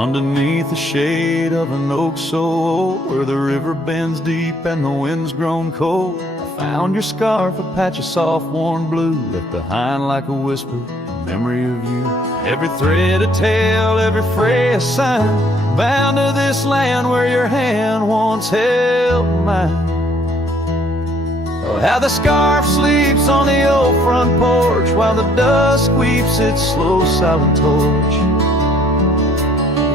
underneath the shade of an oak so old, where the river bends deep and the wind's grown cold. I found your scarf, a patch of soft warm blue, left behind like a whisper, a memory of you. Every thread a tale, every fray a sign, bound to this land where your hand once held mine. Oh, how the scarf sleeps on the old front porch, while the dusk weeps its slow silent torch.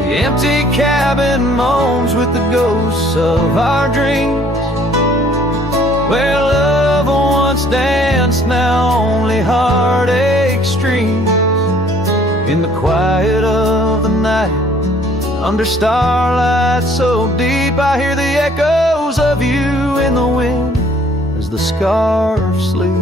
The empty cabin moans with the ghosts of our dreams, where love once danced, now only heartache streams. In the quiet of the night, under starlight so deep, I hear the echoes of you in the wind as the scarf sleeps.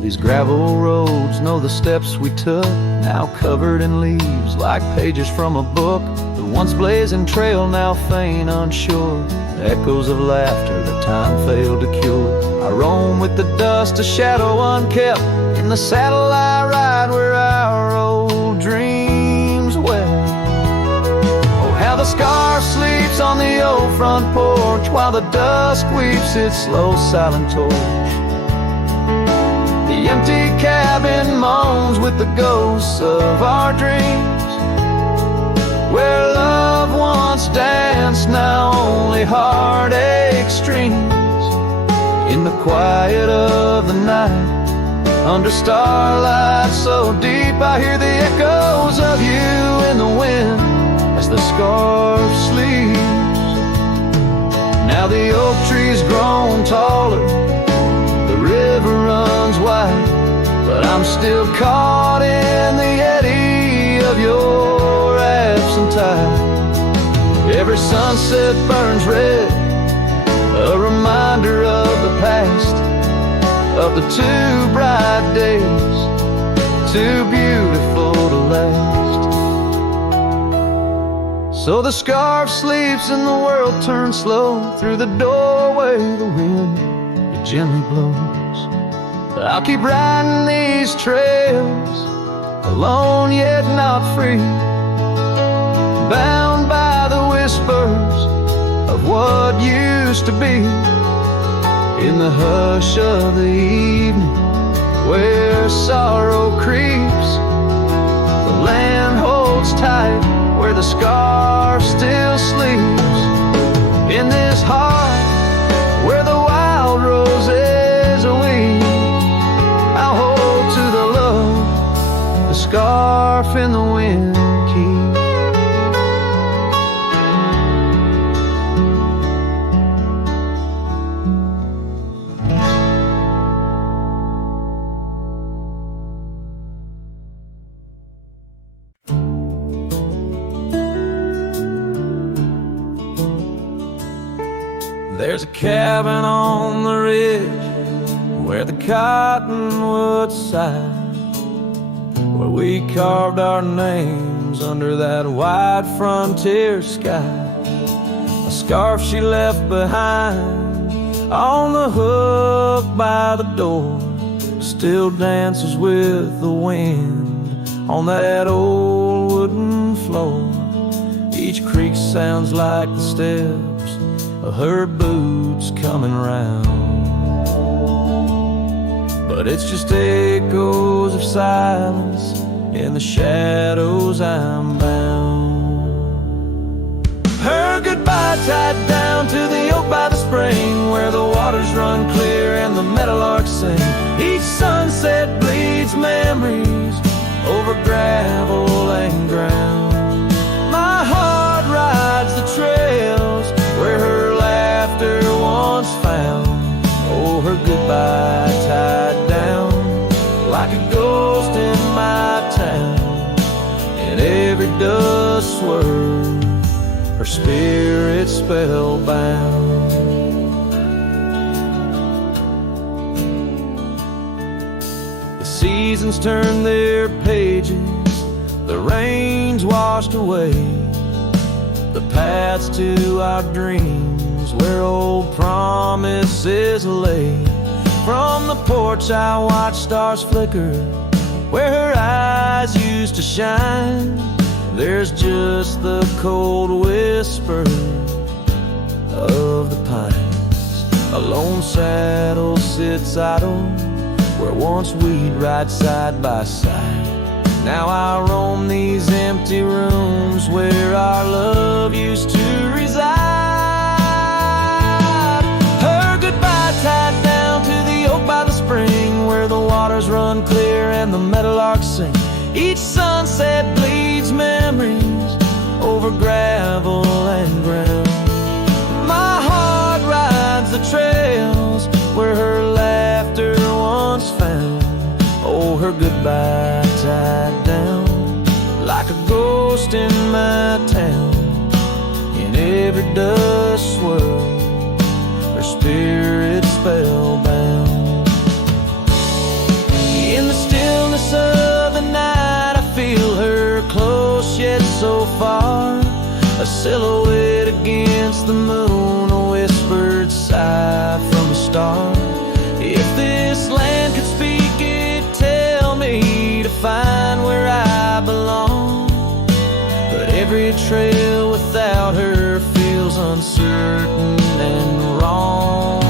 These gravel roads know the steps we took, now covered in leaves like pages from a book. The once blazing trail now faint unsure, echoes of laughter that time failed to cure. I roam with the dust, a shadow unkept, in the saddle I ride where our old dreams wept. Oh, how the scarf sleeps on the old front porch, while the dusk weeps its slow silent torch. The empty cabin moans with the ghosts of our dreams, where love once danced, now only heartache streams. In the quiet of the night, under starlight so deep, I hear the echoes of you in the wind as the scarf sleeps. Now the oak tree's grown taller, the river runs wide, but I'm still caught in the eddy of your absent tide. Every sunset burns red, a reminder of the past, of the two bright days, too beautiful to last. So the scarf sleeps and the world turns slow, through the doorway the wind it gently blows. I'll keep riding these trails, alone yet not free, bound by the whispers of what used to be. In the hush of the evening, where sorrow creeps, the land holds tight where the scarf still sleeps. In this heart where the wild roses weep, I'll hold to the love the scarf in the wind keeps. There's a cabin on the ridge where the cottonwoods sigh, where we carved our names under that wide frontier sky. A scarf she left behind on the hook by the door still dances with the wind on that old wooden floor. Each creak sounds like the steps of her boots coming round, but it's just echoes of silence in the shadows I'm bound. Her goodbye tied down to the oak by the spring, where the waters run clear and the meadowlarks sing. Each sunset bleeds memories over gravel and ground. My heart rides the trails where her laughter once found. Oh, her goodbye tied down like a ghost in my town. In every dust swirl, her spirit spellbound. The seasons turn their pages, the rains washed away the paths to our dreams where old promises lay. From the porch I watch stars flicker where her eyes used to shine. There's just the cold whisper of the pines. A lone saddle sits idle where once we'd ride side by side. Now I roam these empty rooms where our love used to reside. Her goodbye tied down to the oak by the spring, where the waters run clear and the meadowlarks sing. Each sunset bleeds memories over gravel and ground. My heart rides the trails where her laughter once found. Oh, her goodbye tied down like a ghost in my town. In every dust swirl, her spirit spellbound. In the stillness of the night, I feel her close yet so far. A silhouette against the moon, a whispered sigh from a star. If this land could speak, it'd tell me to find where I belong. But every trail without her feels uncertain and wrong.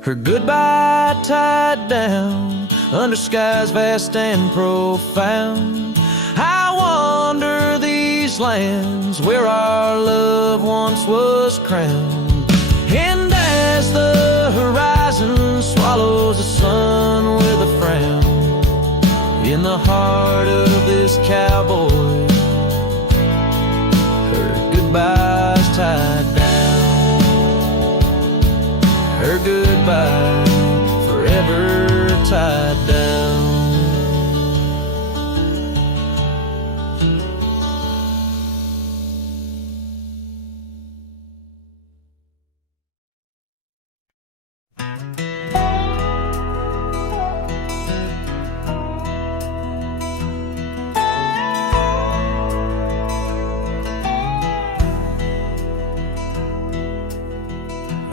Her goodbye tied down under skies vast and profound. I wander these lands where our love once was crowned. And as the horizon swallows the sun with a frown, in the heart of this cowboy, her goodbye's tied down. Her goodbye forever tied down.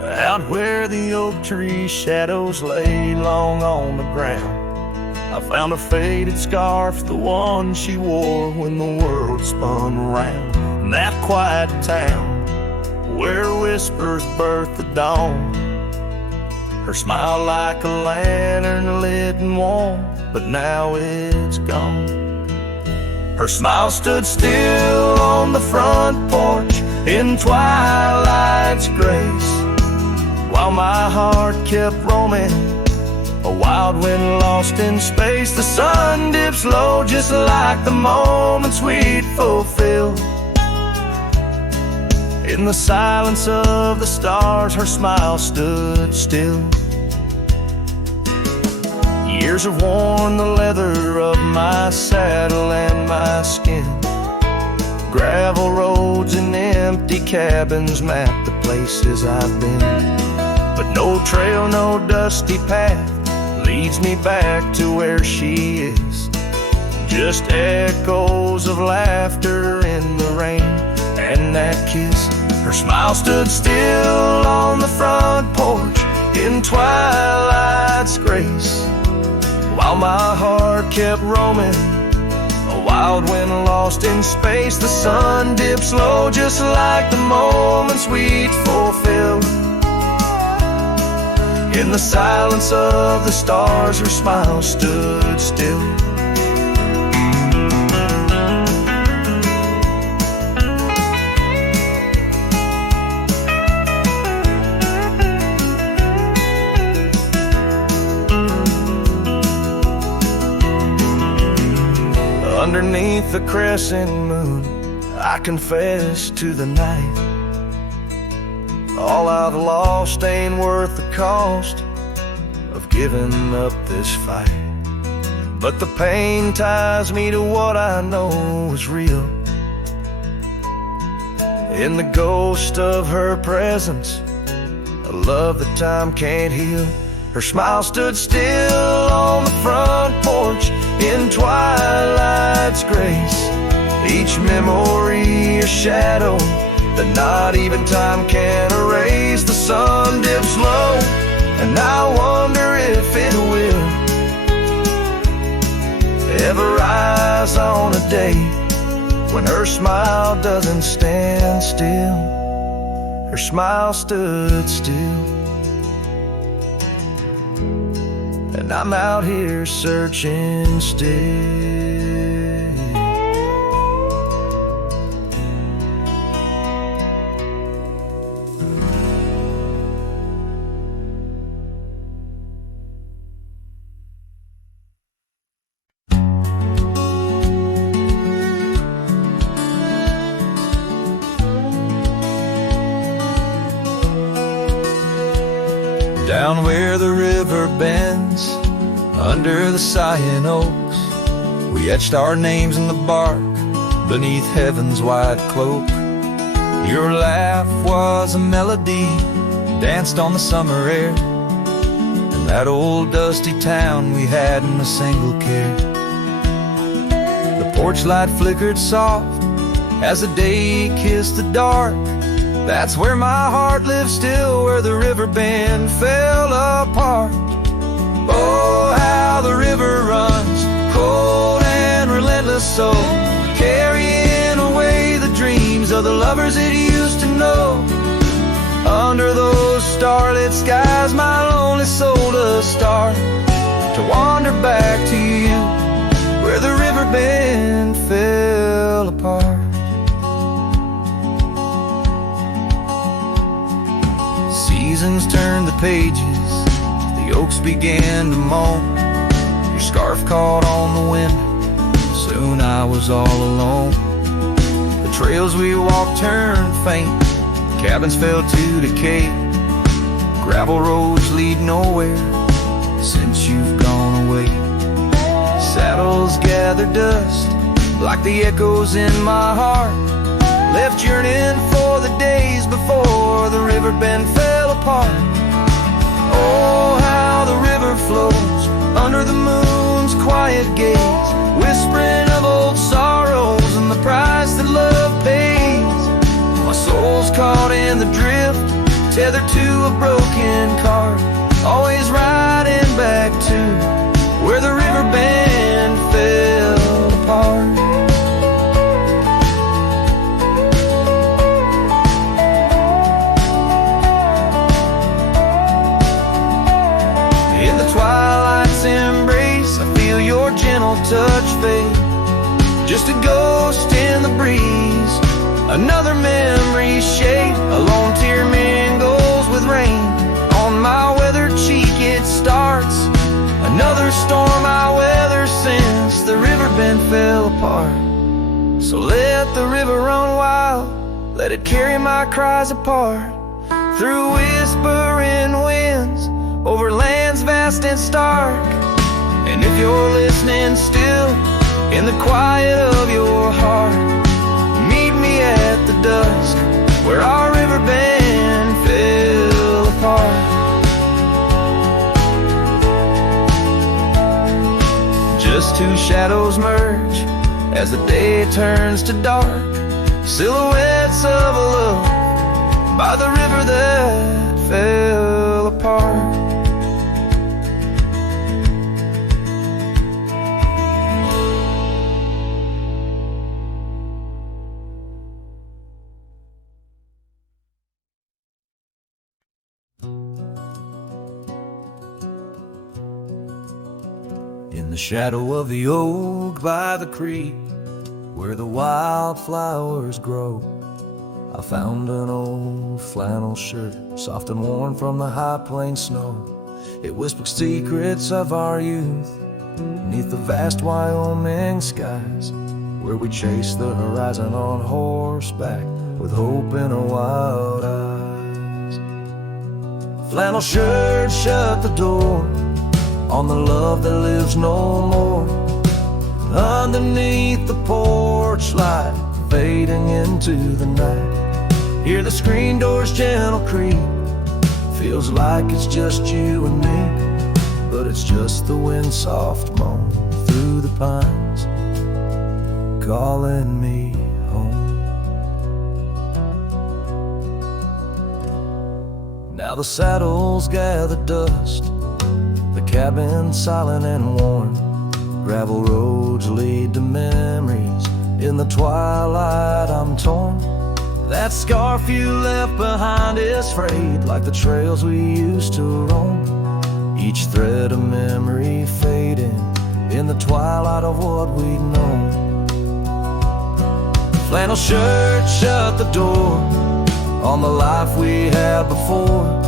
Out where the oak tree shadows lay long on the ground, I found a faded scarf, the one she wore when the world spun around. In that quiet town where whispers birth the dawn, her smile like a lantern lit and warm, but now it's gone. Her smile stood still on the front porch in twilight's grace, while my heart kept roaming, a wild wind lost in space. The sun dips low just like the moments we'd fulfill. In the silence of the stars, her smile stood still. Years have worn the leather of my saddle and my skin. Gravel roads and empty cabins map the places I've been. But no trail, no dusty path leads me back to where she is. Just echoes of laughter in the rain and that kiss. Her smile stood still on the front porch in twilight's grace, while my heart kept roaming, a wild wind lost in space. The sun dips low just like the moments we'd fulfilled. In the silence of the stars, her smile stood still. Underneath the crescent moon, I confess to the night, all I've lost ain't worth the cost of giving up this fight. But the pain ties me to what I know is real. In the ghost of her presence, a love that time can't heal. Her smile stood still on the front porch in twilight's grace. Each memory a shadow that not even time can erase. The sun dips low and I wonder if it will ever rise on a day when her smile doesn't stand still. Her smile stood still, and I'm out here searching still. Down where the river bends, under the sighing oaks, we etched our names in the bark beneath heaven's wide cloak. Your laugh was a melody, danced on the summer air, in that old dusty town we hadn't a single care. The porch light flickered soft as the day kissed the dark. That's where my heart lives still, where the river bend fell apart. Oh, how the river runs, cold and relentless, so carrying away the dreams of the lovers it used to know. Under those starlit skies, my lonely soul does start to wander back to you, where the river bend fell apart. Seasons turned the pages, the oaks began to moan. Your scarf caught on the wind, soon I was all alone. The trails we walked turned faint, cabins fell to decay. Gravel roads lead nowhere since you've gone away. Saddles gather dust like the echoes in my heart, left yearning for the days before the river bend fell apart. Oh, how the river flows under the moon's quiet gaze, whispering of old sorrows and the price that love pays. My soul's caught in the drift, tethered to a broken cart, always riding back to where the river bend fell apart. Twilight's embrace, I feel your gentle touch fade, just a ghost in the breeze, another memory shade. A lone tear mingles with rain on my weathered cheek. It starts another storm I weather since the river bend fell apart. So let the river run wild, let it carry my cries apart, through whispering winds, over lands vast and stark. And if you're listening still, in the quiet of your heart, meet me at the dusk, where our river bend fell apart. Just two shadows merge as the day turns to dark, silhouettes of a love by the river that fell apart. In the shadow of the oak by the creek, where the wildflowers grow, I found an old flannel shirt, soft and worn from the high plain snow. It whispered secrets of our youth, beneath the vast Wyoming skies, where we chased the horizon on horseback, with hope in our wild eyes. Flannel shirt shut the door on the love that lives no more, underneath the porch light, fading into the night. Hear the screen door's gentle creak, feels like it's just you and me, but it's just the wind's soft moan through the pines, calling me home. Now the saddles gather dust, the cabin silent and warm. Gravel roads lead to memories. In the twilight I'm torn. That scarf you left behind is frayed, like the trails we used to roam. Each thread of memory fading in the twilight of what we'd known. Flannel shirt shut the door on the life we had before.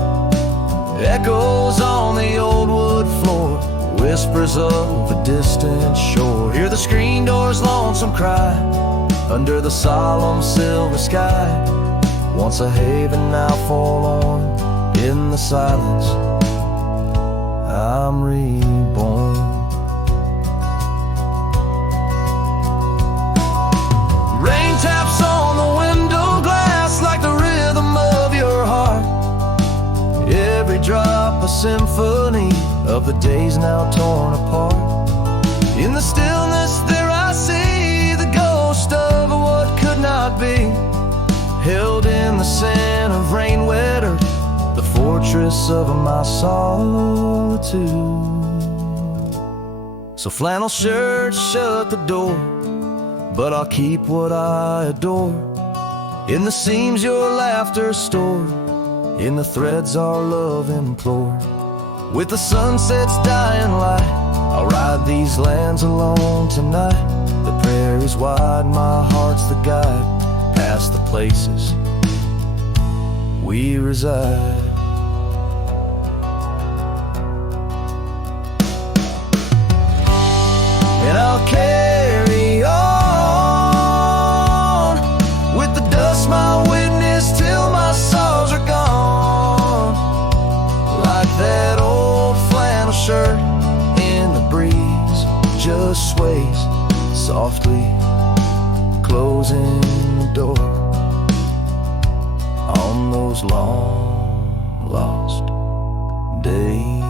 Echoes on the old wood floor, whispers of a distant shore. Hear the screen door's lonesome cry under the solemn silver sky. Once a haven, now forlorn. In the silence, I'm reborn. Rain taps on the window glass like the rhythm of your heart. Every drop a symphony of the days now torn apart. In the stillness there I see the ghost of what could not be, held in the scent of rain-wet earth, the fortress of my solitude. So flannel shirt shut the door, but I'll keep what I adore. In the seams your laughter stored, in the threads our love implored. With the sunset's dying light, I'll ride these lands alone tonight. The prairie's wide, my heart's the guide, past the places we reside. And I'll carry on with the dust my witness till my sorrows are gone. Like that old flannel shirt in the breeze, just sways softly, closing the door on those long lost days.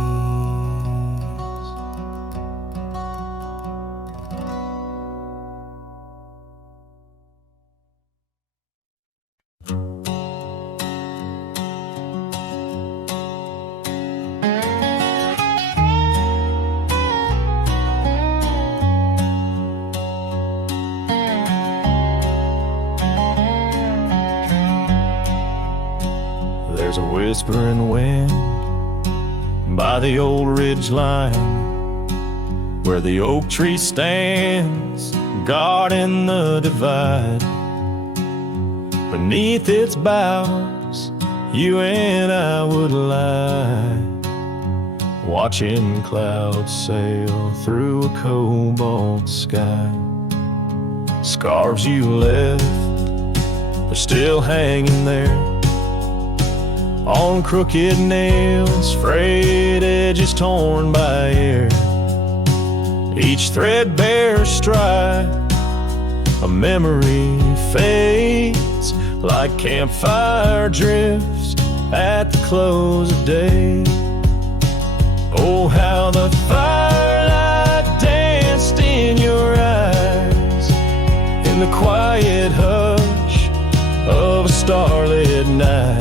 There's a whispering wind by the old ridge line, where the oak tree stands guarding the divide. Beneath its boughs you and I would lie, watching clouds sail through a cobalt sky. Scarves you left, they're still hanging there on crooked nails, frayed edges torn by air. Each threadbare stripe, a memory fades like campfire drifts at the close of day. Oh, how the firelight danced in your eyes in the quiet hush of a starlit night.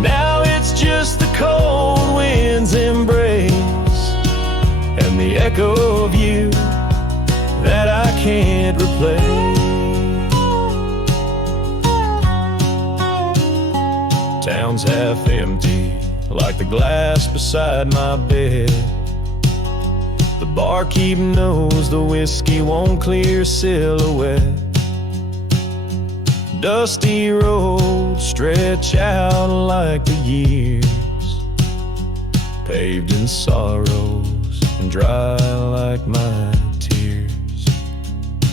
Now it's just the cold wind's embrace and the echo of you that I can't replace. Town's half empty, like the glass beside my bed. The barkeep knows the whiskey won't clear silhouette. Dusty roads stretch out like the years, paved in sorrows and dry like my tears.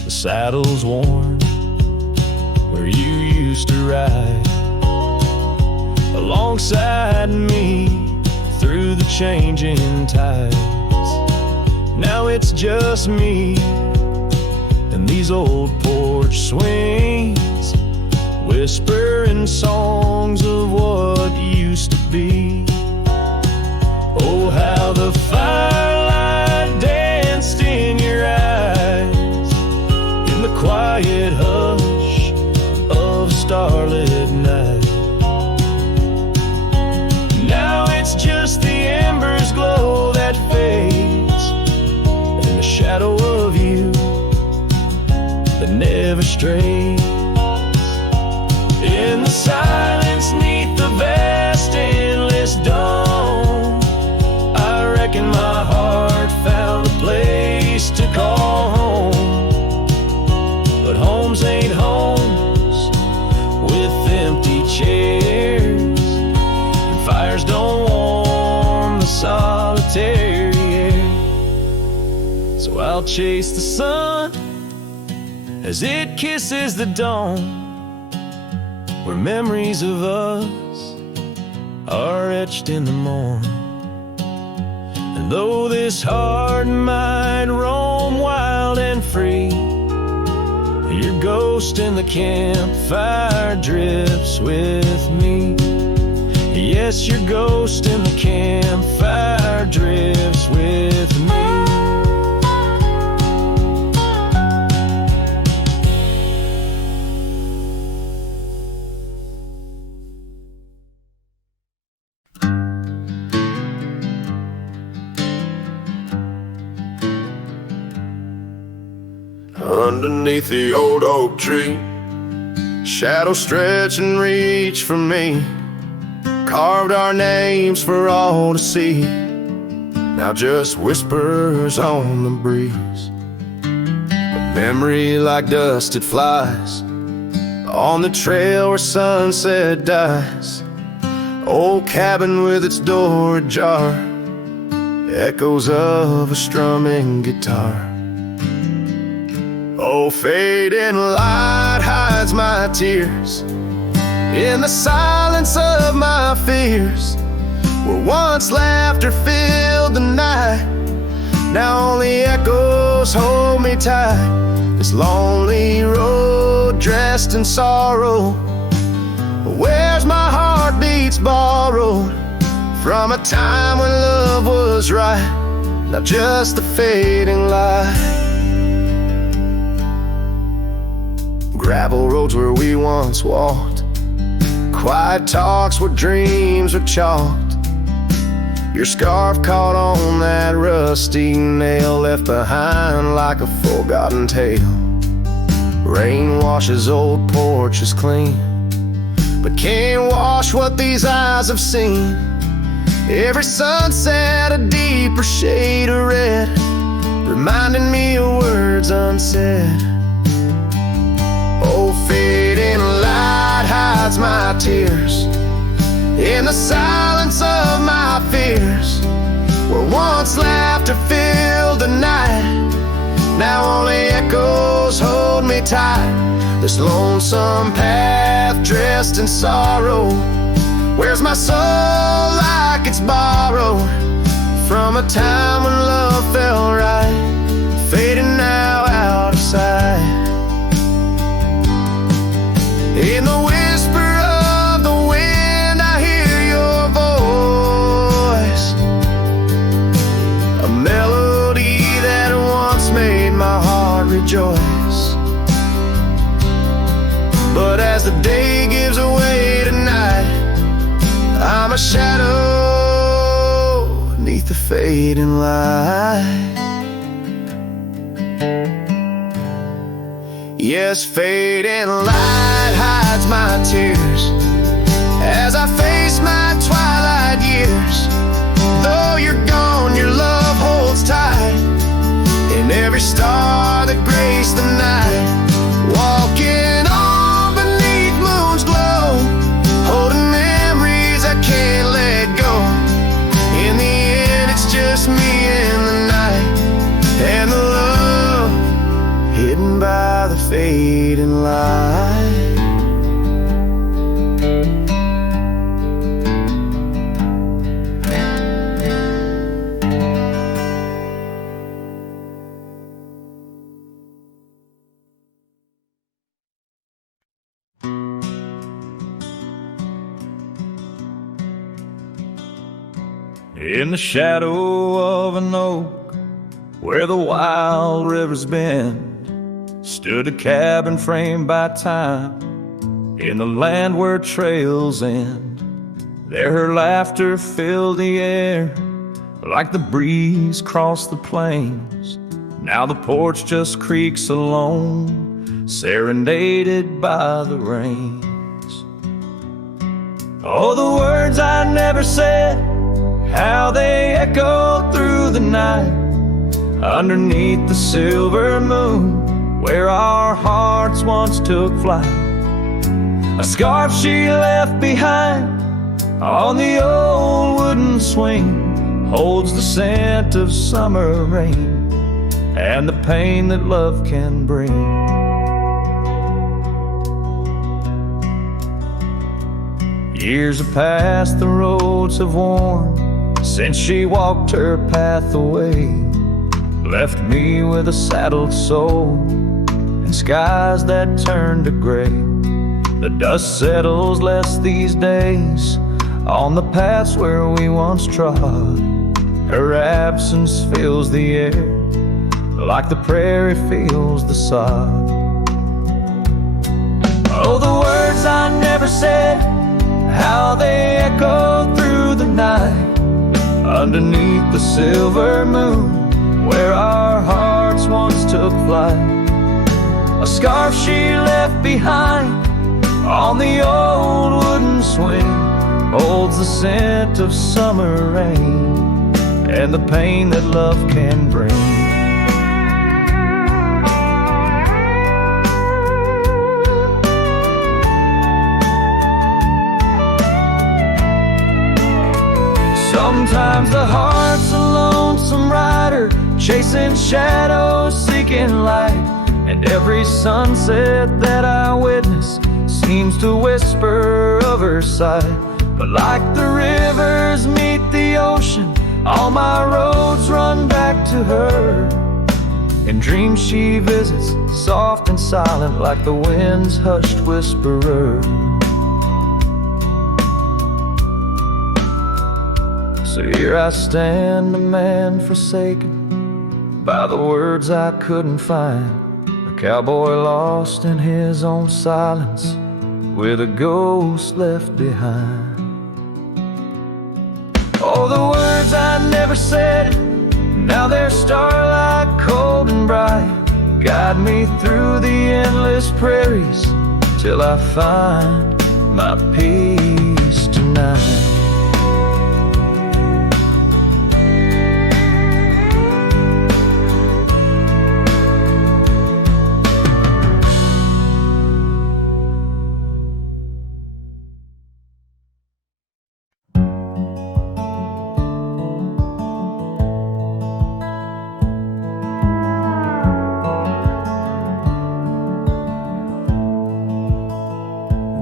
The saddle's worn where you used to ride alongside me through the changing tides. Now it's just me and these old porch swings, whispering songs of what used to be. Oh, how the firelight danced in your eyes in the quiet hush of a starlit night. strings. In the silence neath the vast endless dome, I reckon my heart found a place to call home. But homes ain't homes with empty chairs, and fires don't warm the solitary air. So I'll chase the sun as it kisses the dawn, where memories of us are etched in the morn. And though this heart might roam wild and free, your ghost in the campfire drifts with me. Yes, your ghost in the campfire drifts with me. Underneath the old oak tree, shadows stretch and reach for me. Carved our names for all to see, now just whispers on the breeze. A memory like dust, it flies on the trail where sunset dies. Old cabin with its door ajar, echoes of a strumming guitar. Oh, fading light hides my tears in the silence of my fears. Where once laughter filled the night, now only echoes hold me tight. This lonely road dressed in sorrow, where's my heartbeats borrowed from a time when love was right, not just the fading light. Gravel roads where we once walked, quiet talks where dreams were chalked. Your scarf caught on that rusty nail, left behind like a forgotten tale. Rain washes old porches clean, but can't wash what these eyes have seen. Every sunset a deeper shade of red, reminding me of words unsaid. Oh, fading light hides my tears in the silence of my fears. Where once laughter filled the night, now only echoes hold me tight. This lonesome path dressed in sorrow, where's my soul like it's borrowed from a time when love felt right, fading now out of sight. In the whisper of the wind I hear your voice, a melody that once made my heart rejoice. But as the day gives away tonight, I'm a shadow beneath the fading light. Yes, fading light hides my tears as I face my twilight years. Though you're gone, your love holds tight in every star that graced the night. Walking on beneath moon's glow, holding memories I can't let go. In the end, it's just me and the night, and the love hidden by the fading light. In the shadow of an oak, where the wild rivers bend, stood a cabin framed by time, in the land where trails end. There her laughter filled the air, like the breeze crossed the plains. Now the porch just creaks alone, serenaded by the rains. Oh, the words I never said, how they echoed through the night, underneath the silver moon, where our hearts once took flight. A scarf she left behind on the old wooden swing holds the scent of summer rain and the pain that love can bring. Years have passed, the roads have worn since she walked her path away, left me with a saddled soul and skies that turn to gray. The dust settles less these days on the paths where we once trod. Her absence fills the air like the prairie feels the sod. Oh, the words I never said, how they echo through the night, underneath the silver moon, where our hearts once took flight. A scarf she left behind on the old wooden swing holds the scent of summer rain and the pain that love can bring. Sometimes the heart's a lonesome rider, chasing shadows, seeking light, and every sunset that I witness seems to whisper of her sight. But like the rivers meet the ocean, all my roads run back to her. In dreams she visits, soft and silent, like the wind's hushed whisperer. So here I stand, a man forsaken by the words I couldn't find, a cowboy lost in his own silence, with a ghost left behind. Oh, the words I never said, now they're starlight, cold and bright, guide me through the endless prairies till I find my peace tonight.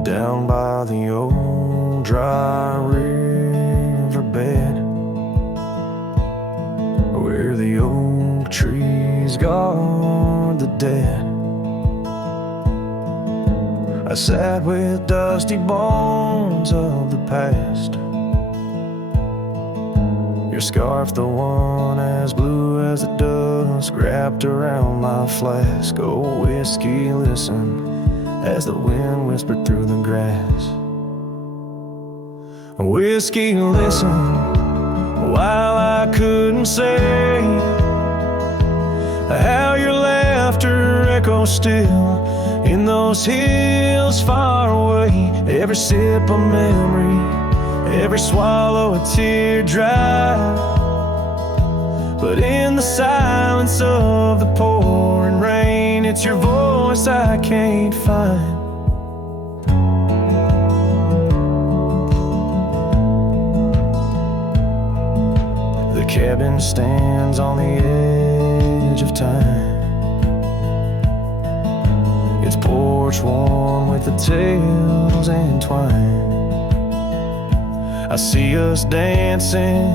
Down by the old dry riverbed, where the oak trees guard the dead, I sat with dusty bones of the past. Your scarf, the one as blue as the dusk, wrapped around my flask. Oh, whiskey, listen as the wind whispered through the grass. Whiskey, listen, while I couldn't say how your laughter echoes still in those hills far away. Every sip a memory, every swallow a teardrop, but in the silence of the pouring rain, it's your voice I can't find. The cabin stands on the edge of time, its porch warm with the tales entwined. I see us dancing,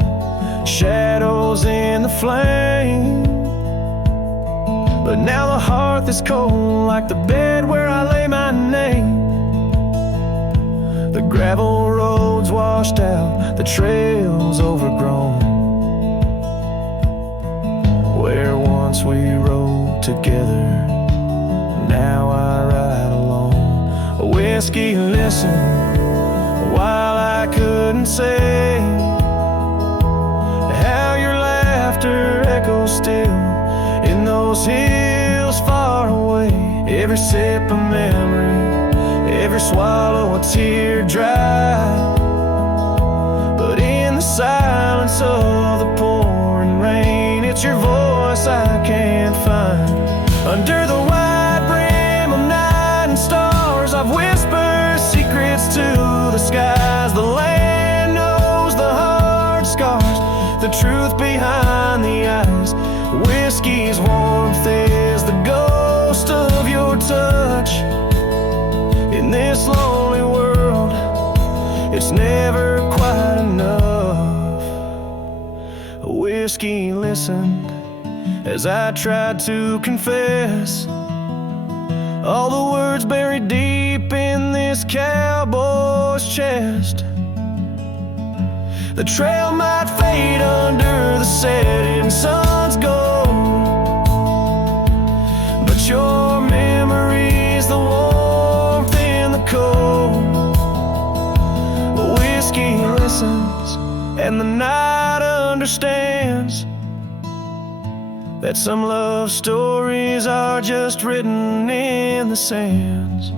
shadows in the flame, but now the hearth is cold like the bed where I lay my name. The gravel roads washed out, the trails overgrown, where once we rode together, now I ride alone. A whiskey, listen, while I couldn't say how your laughter echoes still in those hills far away. every sip a memory, every swallow a tear dry. But in the silence of the pouring rain, it's your voice I can't find. Under the wide brim of night and stars, I've whispered secrets to the skies. The land knows the hard scars, the truth behind the eyes. Whiskey's warmth is the ghost of your touch. In this lonely world, it's never quite enough. Whiskey listened as I tried to confess all the words buried deep in this cowboy's chest. The trail might fade under the setting sun's gold, but your memory's the warmth in the cold. Whiskey listens and the night understands that some love stories are just written in the sands.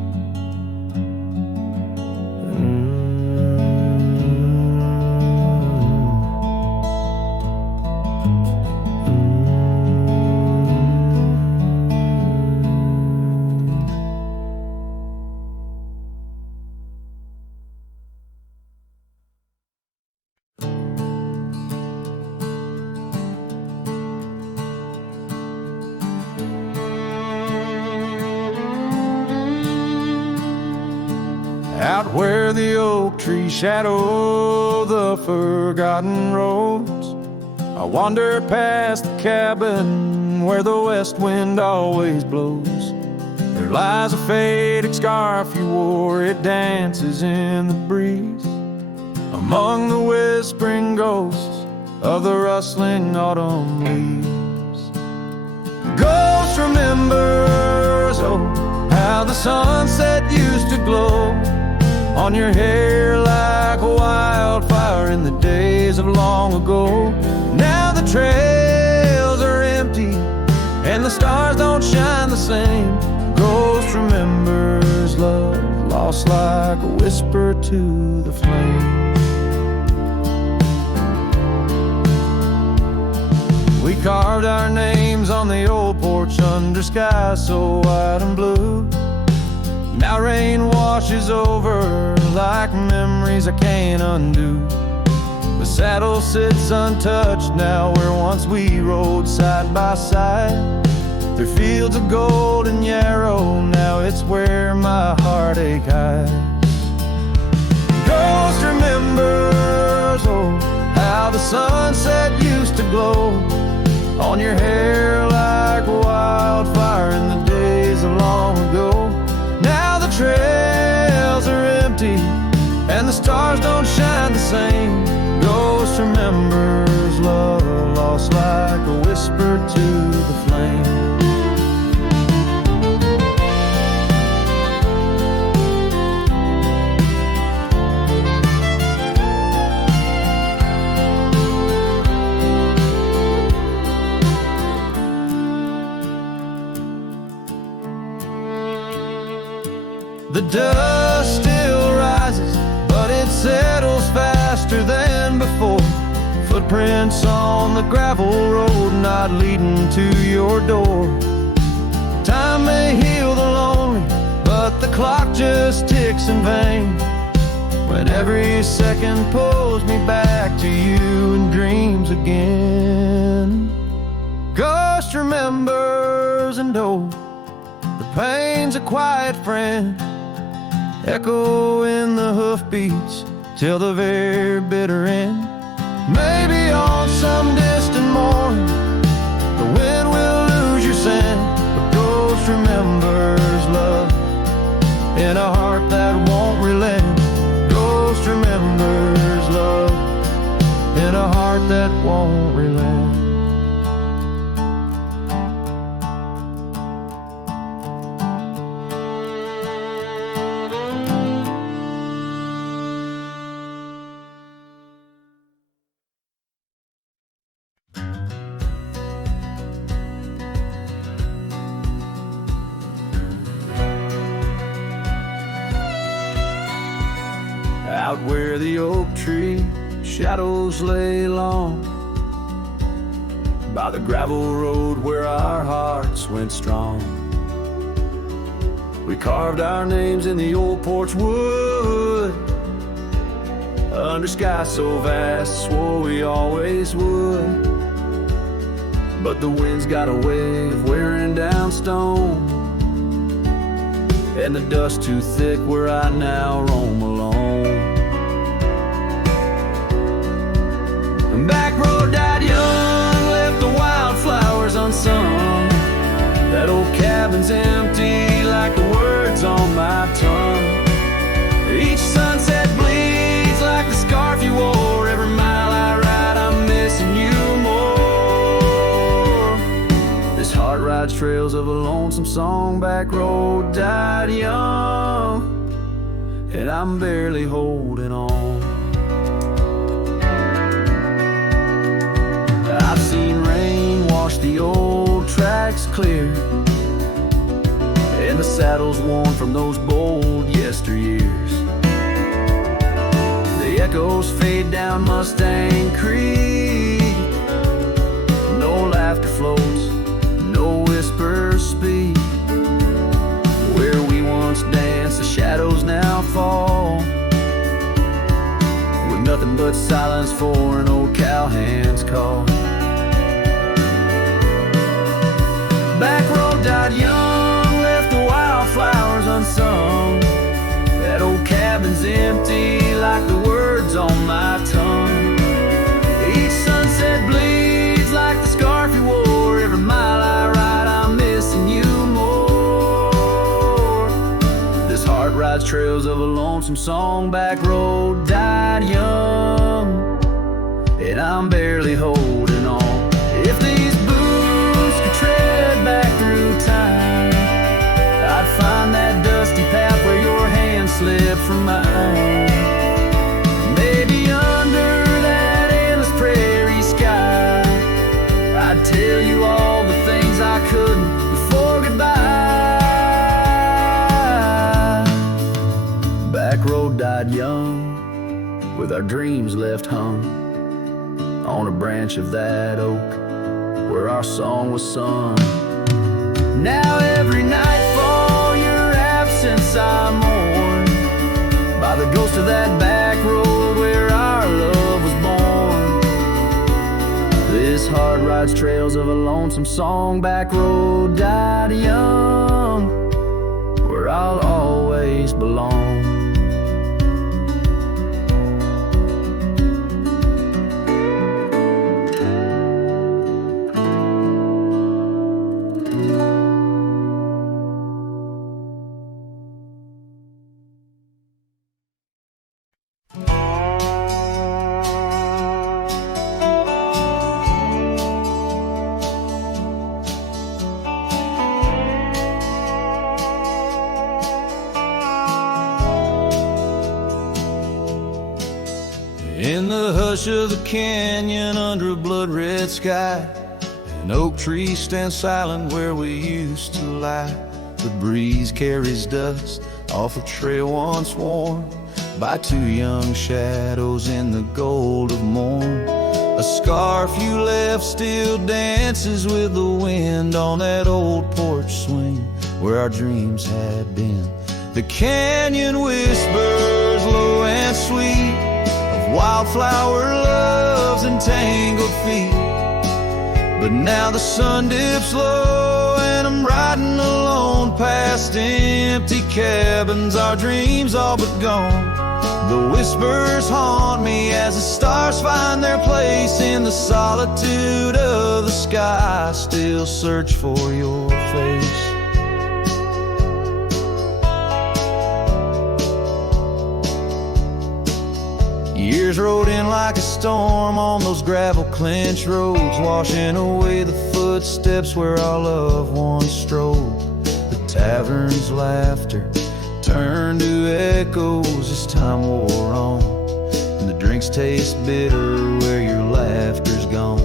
Out where the oak trees shadow the forgotten roads, I wander past the cabin where the west wind always blows. There lies a faded scarf you wore, it dances in the breeze among the whispering ghosts of the rustling autumn leaves. Ghost remembers, oh, how the sunset used to glow on your hair like a wildfire in the days of long ago. Now the trails are empty and the stars don't shine the same. Ghost remembers love lost like a whisper to the flame. We carved our names on the old porch under skies so white and blue. Now rain washes over like memories I can't undo. The saddle sits untouched now where once we rode side by side. Through fields of gold and yarrow, now it's where my heartache hides. Ghost remembers, oh, how the sunset used to glow on your hair like a wildfire in the days of long ago. Now the trails are empty and the stars don't shine the same. Ghost remembers love lost like a whisper to the flame. The dust still rises, but it settles faster than before. Footprints on the gravel road, not leading to your door. Time may heal the lonely, but the clock just ticks in vain, when every second pulls me back to you in dreams again. Ghost remembers, and oh, the pain's a quiet friend, echo in the hoofbeats till the very bitter end. Maybe on some distant morn the wind will lose your scent, but ghost remembers love in a heart that won't relent. Ghost remembers love in a heart that won't relent. out where the oak tree shadows lay long, by the gravel road where our hearts went strong. We carved our names in the old porch wood, under sky so vast, swore we always would. But the wind's got a way of wearing down stone, and the dust too thick where I now roam alone. The back road died young, left the wildflowers unsung. That old cabin's empty like the words on my tongue. Each sunset bleeds like the scarf you wore. Every mile I ride, I'm missing you more. This heart rides trails of a lonesome song. Back road died young, and I'm barely holding on. I've seen rain wash the old tracks clear, and the saddles worn from those bold yesteryears. The echoes fade down Mustang Creek. No laughter floats, no whispers speak. Where we once danced, the shadows now fall, with nothing but silence for an old cowhand's call. Back road died young, left the wildflowers unsung. That old cabin's empty like the words on my tongue. Each sunset bleeds like the scarf you wore. Every mile I ride, I'm missing you more. This heart rides trails of a lonesome song. Back road died young, and I'm barely holding on. If these boots could tread back through time, I'd find that dusty path where your hand slipped from mine. Maybe under that endless prairie sky, I'd tell you all the things I couldn't before goodbye. Back road died young, with our dreams left hung on a branch of that oak where our song was sung. Now every nightfall your absence I mourn, by the ghost of that back road where our love was born. This heart rides trails of a lonesome song. Back road died young, where I'll always belong. In the hush of the canyon under a blood-red sky, an oak tree stands silent where we used to lie. The breeze carries dust off a trail once worn by two young shadows in the gold of morn. A scarf you left still dances with the wind on that old porch swing where our dreams had been. The canyon whispers low and sweet of wildflower loves and tangled feet. But now the sun dips low and I'm riding alone past empty cabins, our dreams all but gone. The whispers haunt me as the stars find their place in the solitude of the sky. I still search for your face. Years rode in like a storm on those gravel clenched roads, washing away the footsteps where our loved ones strolled. The tavern's laughter turned to echoes as time wore on, and the drinks taste bitter where your laughter's gone.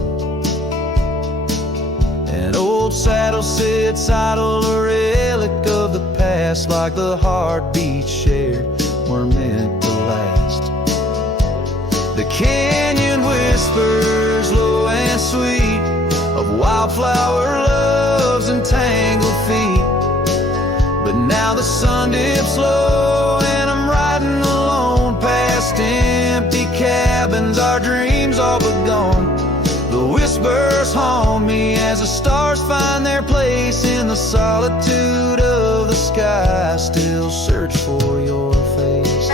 An old saddle sits idle, a relic of the past, like the heartbeats shared were meant to last. canyon whispers low and sweet of wildflower loves and tangled feet. But now the sun dips low and I'm riding alone past empty cabins, our dreams all but gone. The whispers haunt me as the stars find their place in the solitude of the sky. I still search for your face.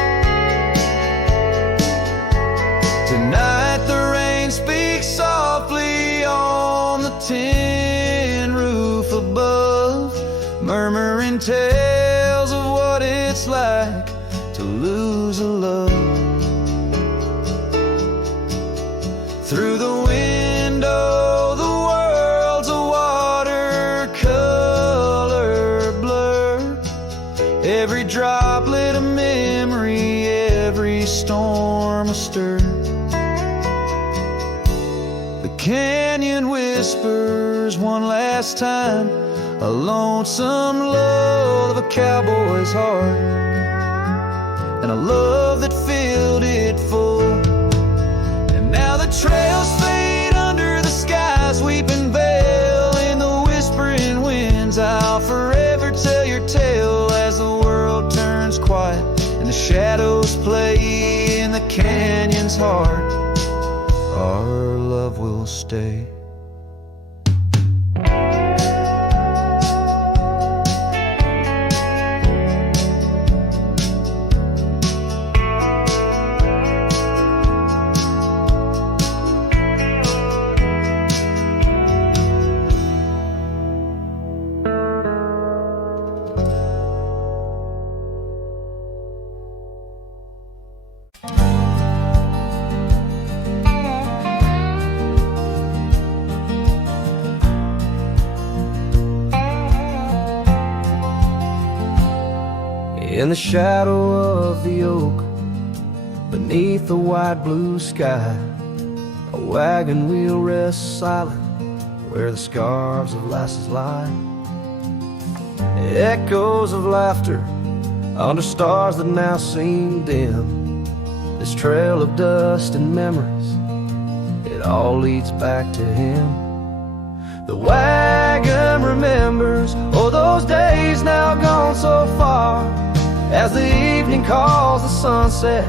Tonight the rain speaks softly on the tin roof above, murmuring tales of what it's like to lose a love. Through the window, the world's a watercolor blur. Every droplet a memory, every storm astir. The canyon whispers one last time, a lonesome love of a cowboy's heart, and a love that filled it full. And now the trails fade under the sky's weeping veil. In the whispering winds I'll forever tell your tale as the world turns quiet and the shadows play in the canyon's heart. Our love will stay. In the shadow of the oak, beneath the wide blue sky, a wagon wheel rests silent where the scarves of lasses lie. Echoes of laughter under stars that now seem dim. This trail of dust and memories, it all leads back to him. The wagon remembers, oh, those days now gone so far, as the evening calls the sunset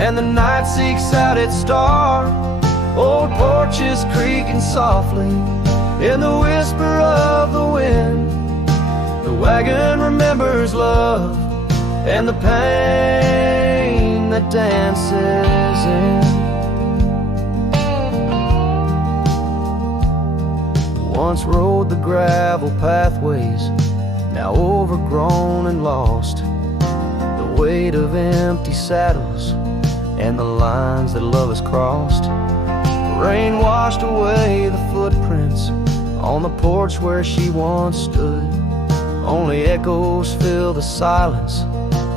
and the night seeks out its star. Old porches creaking softly in the whisper of the wind. The wagon remembers love and the pain that dances in. Once rode the gravel pathways, now overgrown and lost. The weight of empty saddles and the lines that love has crossed. The rain washed away the footprints on the porch where she once stood. Only echoes fill the silence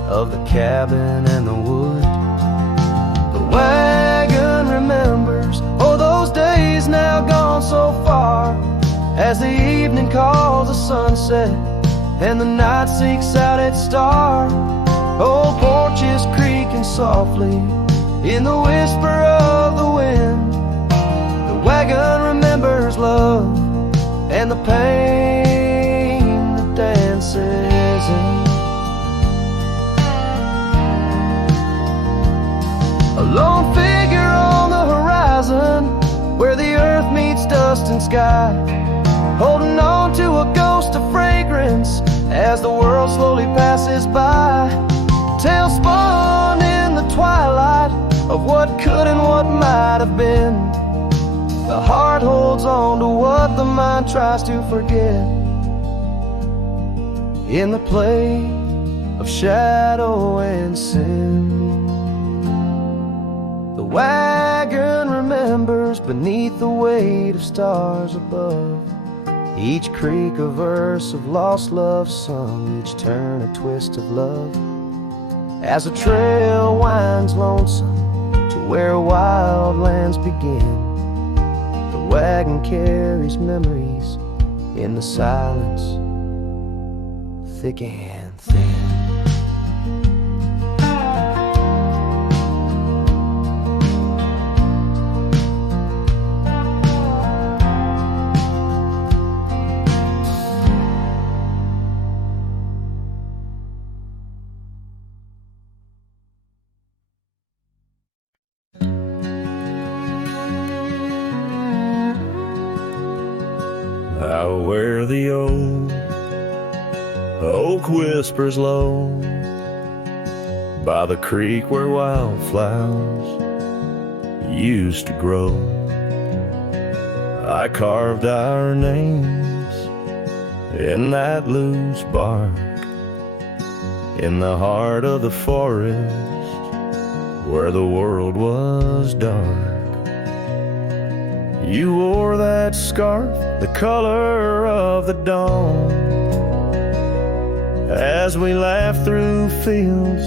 of the cabin and the wood. The wagon remembers, oh, those days now gone so far, as the evening calls the sunset and the night seeks out its star. Old porches creaking softly in the whisper of the wind. The wagon remembers love and the pain that dances in. A lone figure on the horizon where the earth meets dust and sky, holding on to a ghost of fragrance as the world slowly passes by. Tales spun in the twilight of what could and what might have been. The heart holds on to what the mind tries to forget. In the play of shadow and sin, the wagon remembers beneath the weight of stars above. Each creak a verse of lost love sung, each turn a twist of love. As the trail winds lonesome to where wild lands begin, the wagon carries memories in the silence, thick and thin. old oak whispers low by the creek where wildflowers used to grow. I carved our names in that loose bark in the heart of the forest where the world was dark. You wore that scarf, the color of the dawn, as we laughed through fields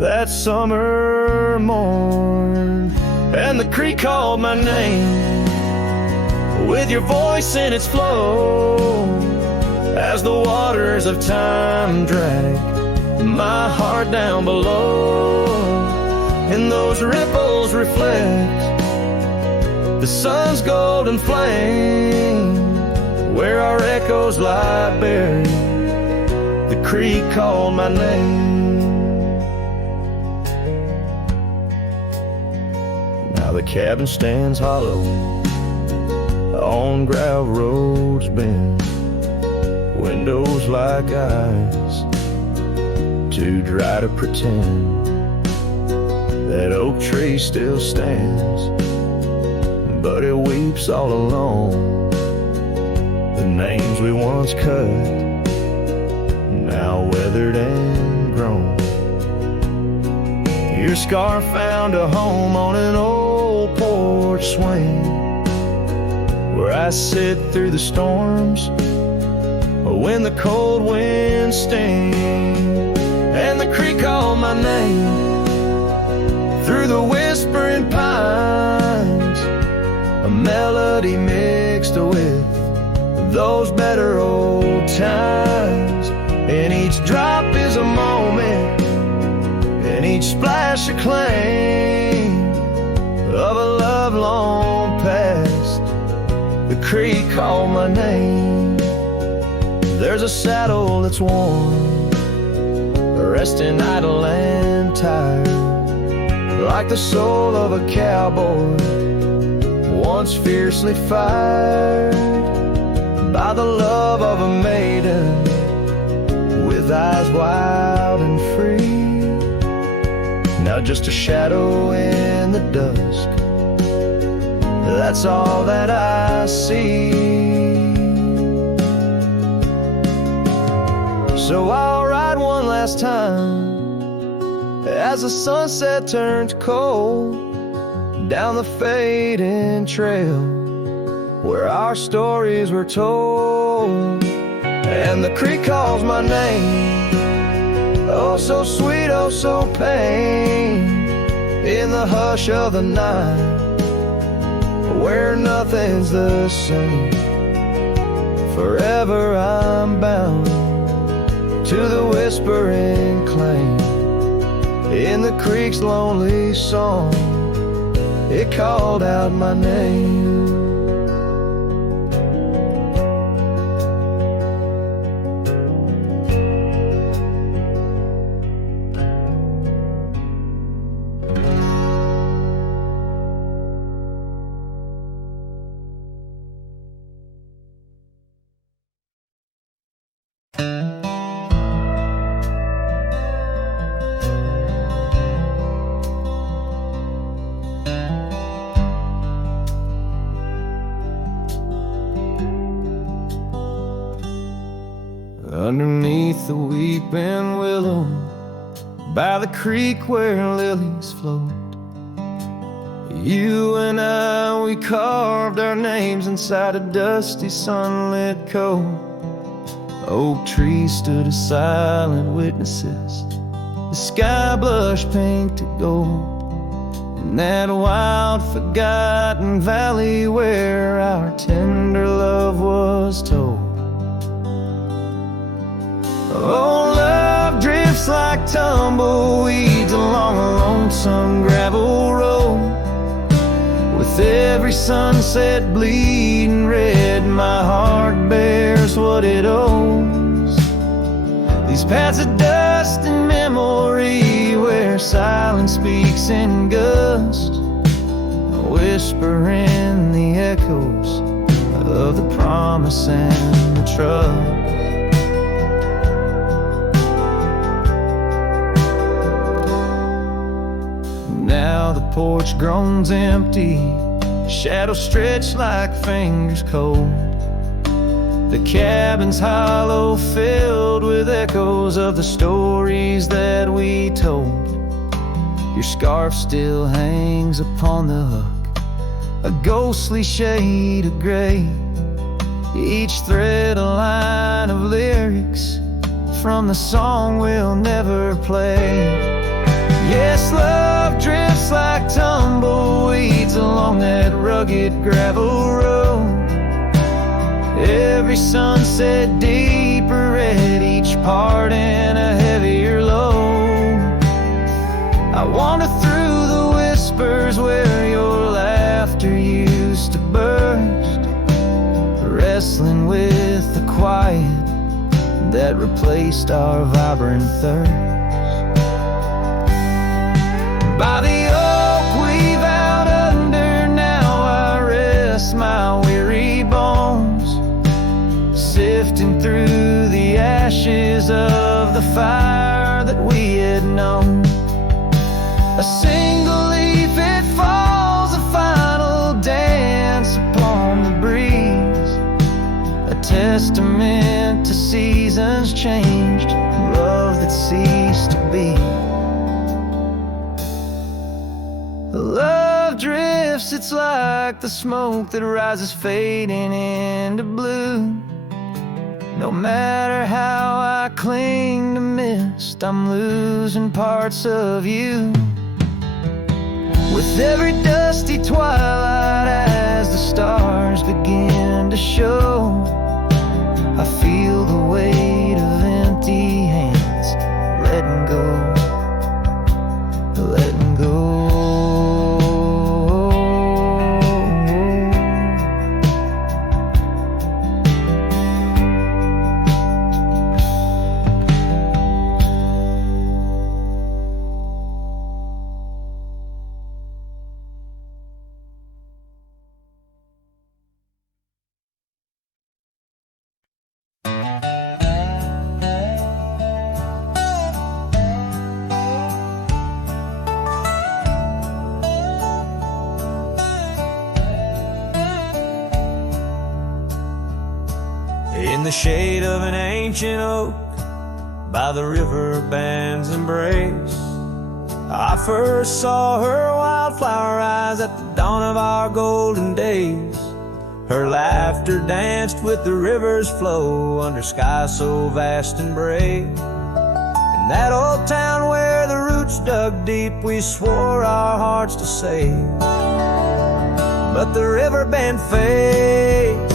that summer morn. And the creek called my name with your voice in its flow, as the waters of time drag my heart down below. And those ripples reflect the sun's golden flame, where our echoes lie buried. The creek called my name. Now the cabin stands hollow on gravel roads bend, windows like eyes too dry to pretend. That oak tree still stands, but it weeps all alone. The names we once cut, now weathered and grown. Your scarf found a home on an old porch swing, where I sit through the storms when the cold winds sting. And the creek called my name through the whispering pines, a melody mixed with those better old times. And each drop is a moment, and each splash a claim of a love long past. The creek called my name. There's a saddle that's worn, resting idle and tired, like the soul of a cowboy once fiercely fired by the love of a maiden with eyes wild and free. Now just a shadow in the dusk, that's all that I see. So I'll ride one last time as the sunset turns cold down the fading trail where our stories were told. And the creek calls my name, oh so sweet, oh so pain, in the hush of the night where nothing's the same. Forever I'm bound to the whispering claim in the creek's lonely song. It called out my name. Underneath the weeping willow, by the creek where lilies float, you and I, we carved our names inside a dusty sunlit cove. Oak trees stood as silent witnesses, the sky blushed pink to gold, in that wild forgotten valley where our tender love was told. Oh, love drifts like tumbleweeds along a lonesome gravel road, with every sunset bleeding red. My heart bears what it owes, these paths of dust and memory where silence speaks in gust, a whisper in the echoes of the promise and the trust. Now the porch groans empty, shadows stretch like fingers cold. The cabin's hollow, filled with echoes of the stories that we told. Your scarf still hangs upon the hook, a ghostly shade of gray. Each thread a line of lyrics from the song we'll never play. Yes, love drifts like tumbleweeds along that rugged gravel road. Every sunset deeper red, each part in a heavier load. I wander through the whispers where your laughter used to burst, wrestling with the quiet that replaced our vibrant thirst. By the oak we vowed under, now I rest my weary bones, sifting through the ashes of the fire that we had known. A single leaf, it falls, a final dance upon the breeze, a testament to seasons changed, love that ceased to be. Love drifts, it's like the smoke that rises fading into blue. No matter how I cling to mist, I'm losing parts of you. With every dusty twilight, as the stars begin to show, I feel the weight of empty hands, letting go, letting go. In the shade of an ancient oak, by the river band's embrace, I first saw her wildflower eyes at the dawn of our golden days. Her laughter danced with the river's flow under skies so vast and brave. In that old town where the roots dug deep, we swore our hearts to save. But the river band fades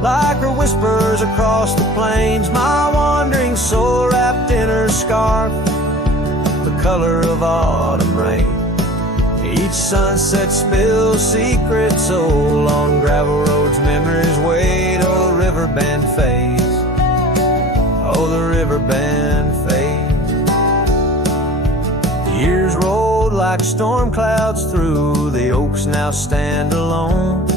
like her whispers across the plains. My wandering soul wrapped in her scarf, the color of autumn rain. Each sunset spills secrets old on gravel roads, memories wait. Oh, the river band fades, oh, the river band fades. Years rolled like storm clouds through, the oaks now stand alone.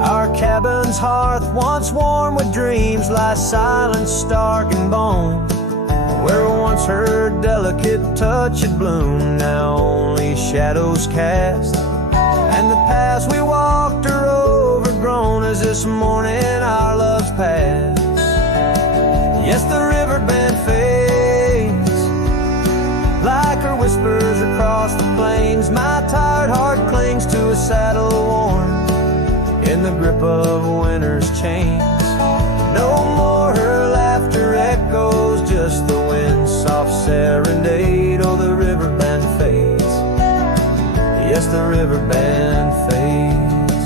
Our cabin's hearth, once warm with dreams, lies silent, stark and bone. Where once her delicate touch had bloomed, now only shadows cast. And the paths we walked are overgrown as this morning our love's past. Yes, the river band fades like her whispers across the plains. My tired heart clings to a saddle worn in the grip of winter's chains. No more her laughter echoes, just the wind's soft serenade. Oh, the river band fades, yes, the river band fades.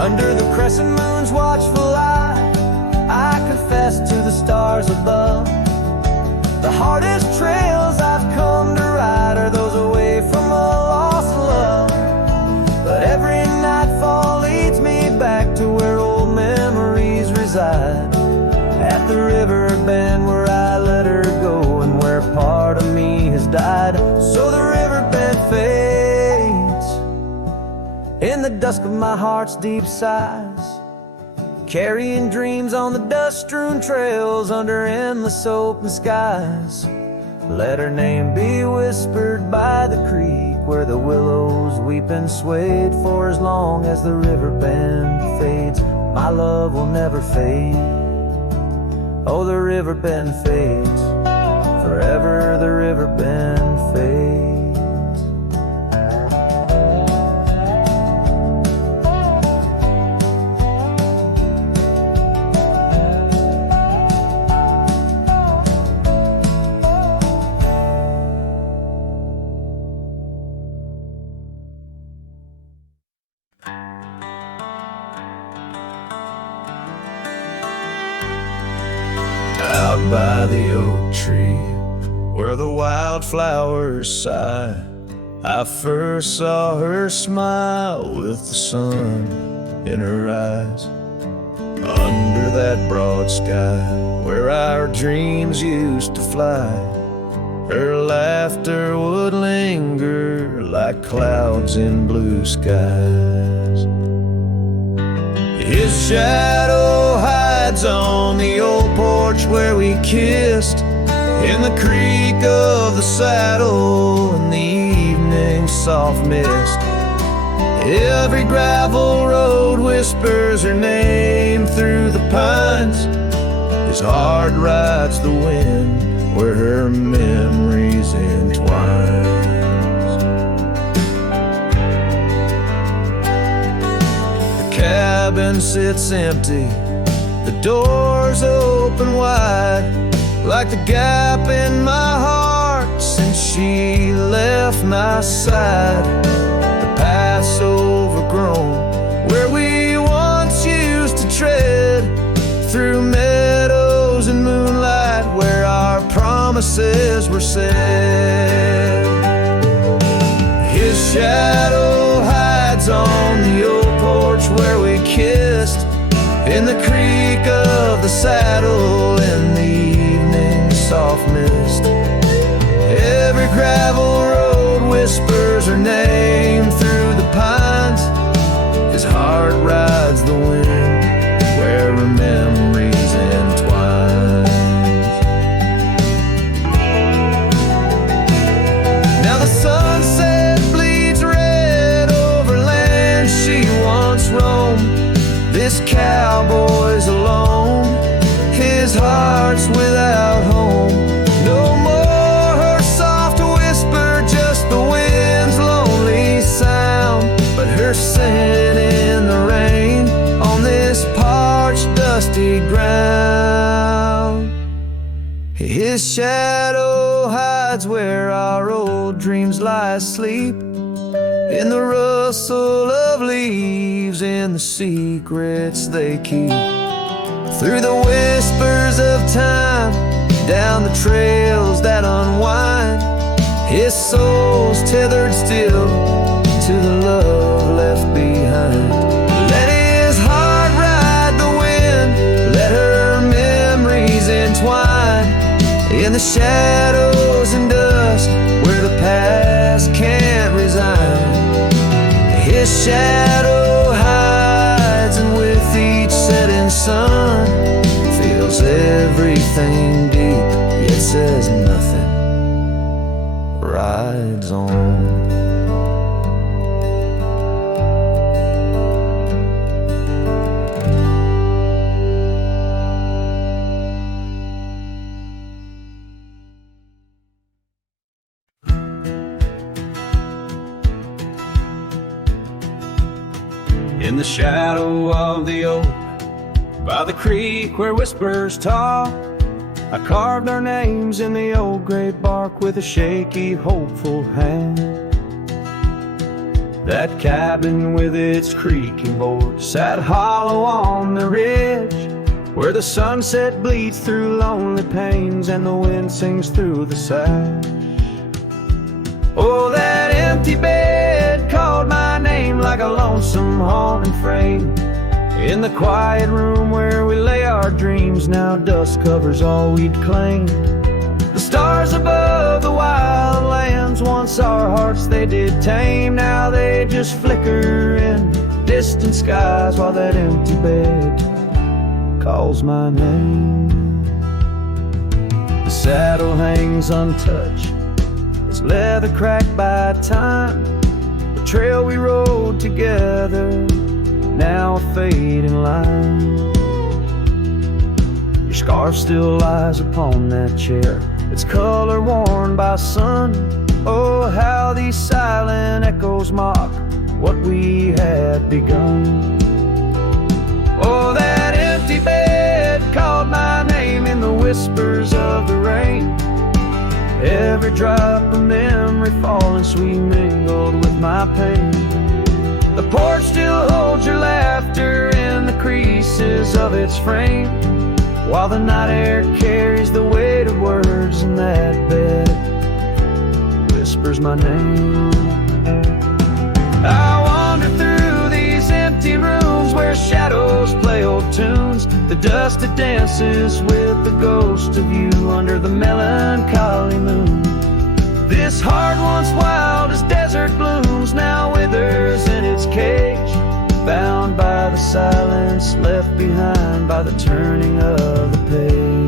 Under the crescent moon's watchful eye, I confess to the stars above, the hardest trails I've come to ride are those away from a lost love. But every nightfall leads me back to where old memories reside, at the river bend where I let her go and where part of me has died. So the river bend fades in the dusk of my heart's deep sighs, carrying dreams on the dust-strewn trails under endless open skies. Let her name be whispered by the creek where the willows weep and swayed. For as long as the river bend fades, my love will never fade. Oh, the river bend fades, forever the river bend fades. Out by the oak tree, where the wildflowers sigh, I first saw her smile with the sun in her eyes. Under that broad sky, where our dreams used to fly, her laughter would linger like clouds in blue skies. His shadow hides on the old porch where we kissed, in the creak of the saddle and the evening's soft mist. Every gravel road whispers her name through the pines. His heart rides the wind where her memories entwine. Cabin sits empty, the doors open wide, like the gap in my heart since she left my side. The path's overgrown, where we once used to tread, through meadows and moonlight, where our promises were said. His shadow hides on the old porch where we kissed, in the creak of the saddle in the evening's soft mist. Every gravel road whispers her name through the pines. His heart rides the wind where her memories entwine. Now the sunset bleeds red over land she once roamed. This cowboy's alone, his heart's without home. No more her soft whisper, just the wind's lonely sound, but her scent in the rain on this parched, dusty ground. His shadow hides where our old dreams lie asleep, in the rustle of leaves, in the secrets they keep. Through the whispers of time, down the trails that unwind, his soul's tethered still to the love left behind. Let his heart ride the wind, let her memories entwine, in the shadows and dust where the past can't resign. His shadow hides, and with each setting sun, feels everything deep, yet says nothing, rides on. In the shadow of the oak, by the creek where whispers talk, I carved our names in the old gray bark with a shaky, hopeful hand. That cabin with its creaking board sat hollow on the ridge, where the sunset bleeds through lonely panes and the wind sings through the sash. Oh, that empty bed called my name like a lonesome haunting frame, in the quiet room where we lay our dreams. Now dust covers all we'd claimed. The stars above the wild lands, once our hearts they did tame. Now they just flicker in distant skies while that empty bed calls my name. The saddle hangs untouched, its leather cracked by time. The trail we rode together, now a fading line. Your scarf still lies upon that chair, its color worn by sun. Oh, how these silent echoes mock what we had begun. Oh, that empty bed called my name in the whispers of the rain. Every drop of memory falling sweet mingled with my pain. The porch still holds your laughter in the creases of its frame, while the night air carries the weight of words in that bed whispers my name. I wander through these empty rooms where shadows play old tunes. The dust that dances with the ghost of you under the melancholy moon. This heart once wild as desert blooms now withers in its cage, bound by the silence left behind by the turning of the page.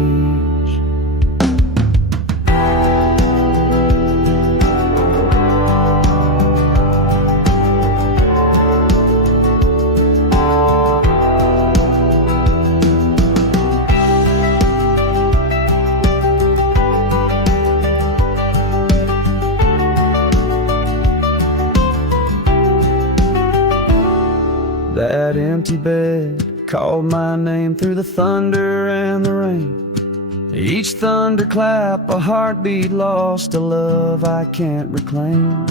That empty bed called my name through the thunder and the rain. Each thunderclap a heartbeat lost, a love I can't reclaim.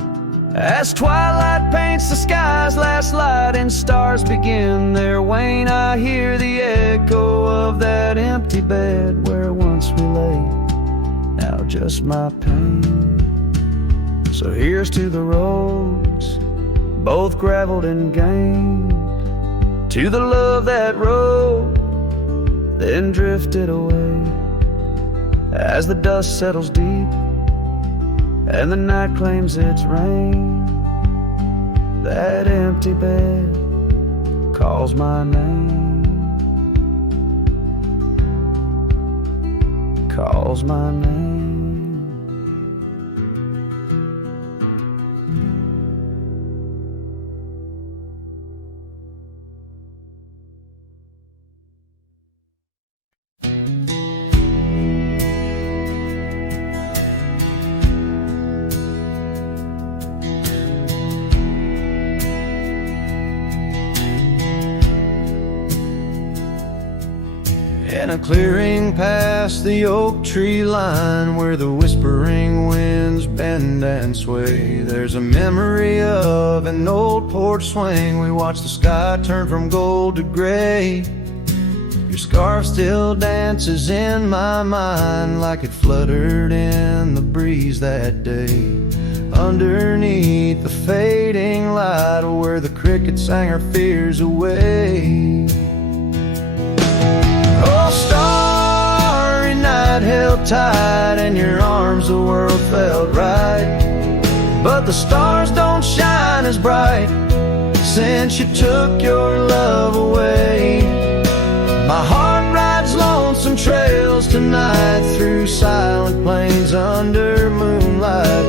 As twilight paints the sky's last light and stars begin their wane, I hear the echo of that empty bed where once we lay, now just my pain. So here's to the roads, both graveled and gained, to the love that rode, then drifted away. As the dust settles deep and the night claims its reign, that empty bed calls my name, calls my name. In a clearing past the oak tree line, where the whispering winds bend and sway, there's a memory of an old porch swing. We watch the sky turn from gold to gray. Your scarf still dances in my mind like it fluttered in the breeze that day. Underneath the fading light, where the cricket sang her fears away. Oh, starry night held tight in your arms, the world felt right. But the stars don't shine as bright since you took your love away. My heart rides lonesome trails tonight through silent plains under moonlight.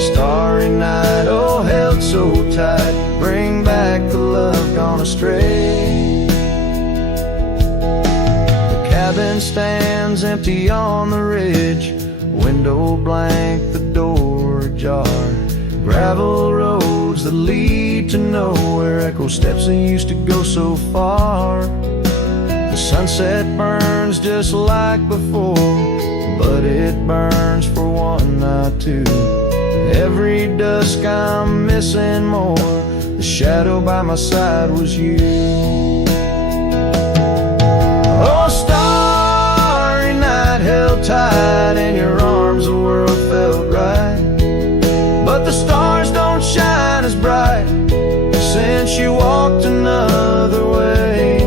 Starry night, oh, held so tight, bring back the love gone astray. Cabin stands empty on the ridge, window blank, the door ajar. Gravel roads that lead to nowhere, echo steps that used to go so far. The sunset burns just like before, but it burns for one, not two. Every dusk I'm missing more, the shadow by my side was you. Oh, starry night held tight in your arms, the world felt right. But the stars don't shine as bright since you walked another way.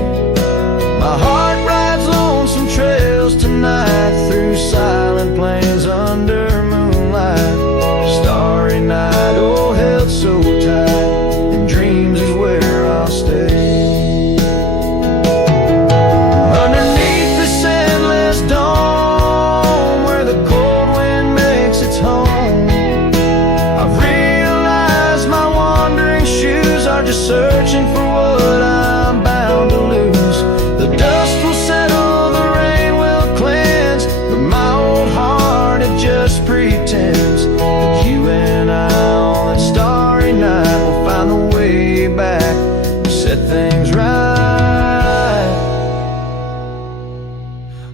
My heart rides lonesome trails tonight through silent plains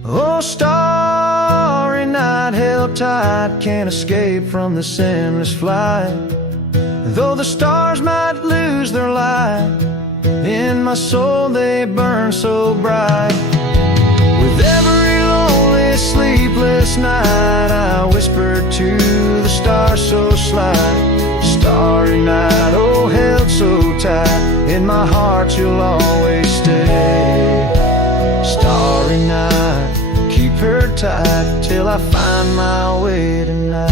Oh, starry night, held tight, can't escape from this endless flight. Though the stars might lose their light, in my soul they burn so bright. With every lonely, sleepless night, I whisper to the stars so slight. Starry night, oh, held so tight, in my heart you'll always stay. Starry night, keep her tight till I find my way tonight.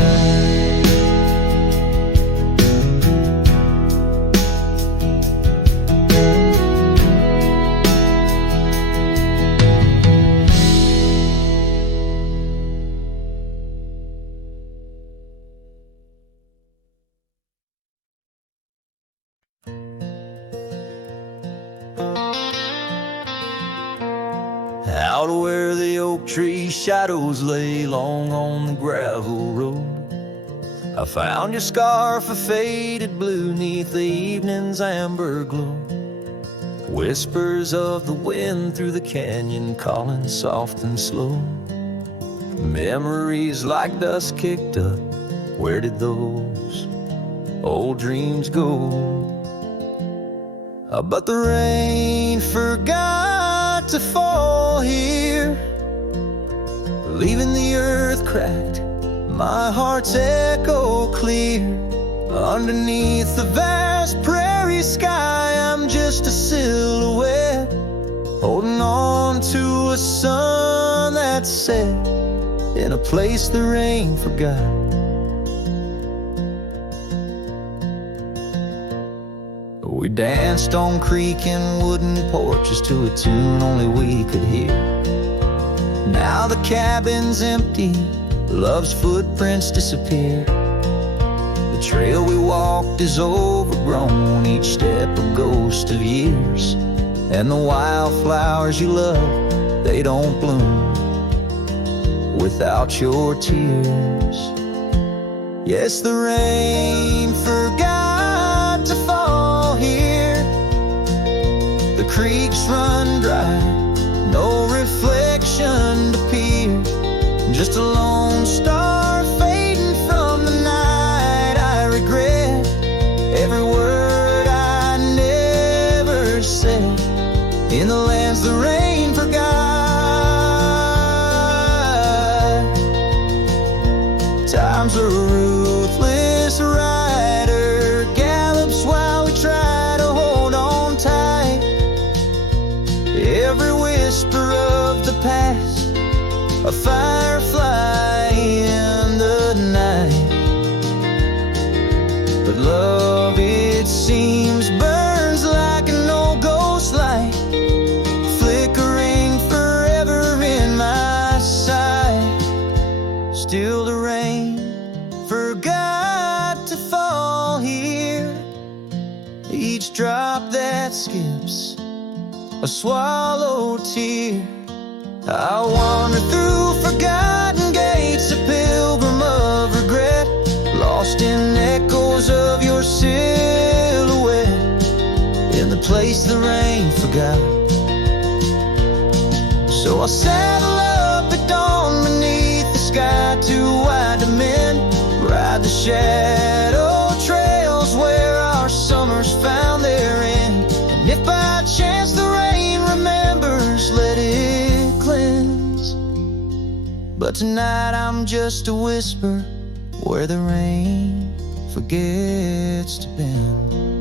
Out where the oak tree shadows lay long on the gravel road, I found your scarf of faded blue neath the evening's amber glow. Whispers of the wind through the canyon calling soft and slow. Memories like dust kicked up, where did those old dreams go? But the rain forgot to fall here, leaving the earth cracked, my heart's echo clear. Underneath the vast prairie sky, I'm just a silhouette, holding on to a sun that set in a place the rain forgot. We danced on creaking wooden porches to a tune only we could hear. Now the cabin's empty, love's footprints disappear. The trail we walked is overgrown, each step a ghost of years. And the wildflowers you love, they don't bloom without your tears. Yes, the rain forgot to fall here. The creeks run dry, no reflection to peer. Just a lone star fading from the night. I regret every word I never said in the lands the rain forgot. Time's a ruthless rider, gallops while we try to hold on tight. Every whisper of the past, a firefly in the night. But love, it seems, burns like an old ghost light, flickering forever in my sight. Still the rain forgot to fall here. Each drop that skips a swallowed tear. I wander through forgotten gates, a pilgrim of regret, lost in echoes of your silhouette, in the place the rain forgot. So I saddle up at dawn beneath the sky, too wide to mend, ride the shadow trails where our summers found their end. And if by chance the rain remembers, let it cleanse. But tonight I'm just a whisper where the rain forgets to bend.